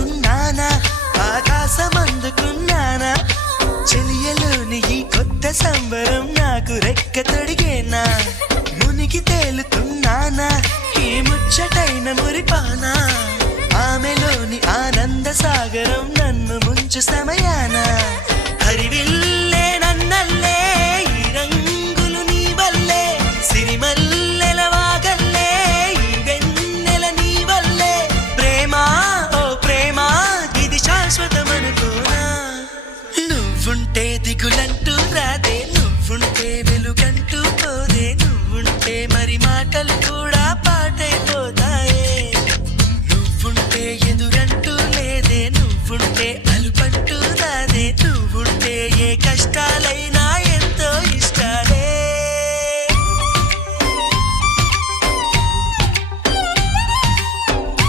ఉన్నానా ఆకాశం అందుకున్నానా చెలియలోని ఈ కొత్త సంబరం నాకు రెక్క తొడిగేనా మునిగి తేలుతున్నానా ఈ ముచ్చటైన మురిపానా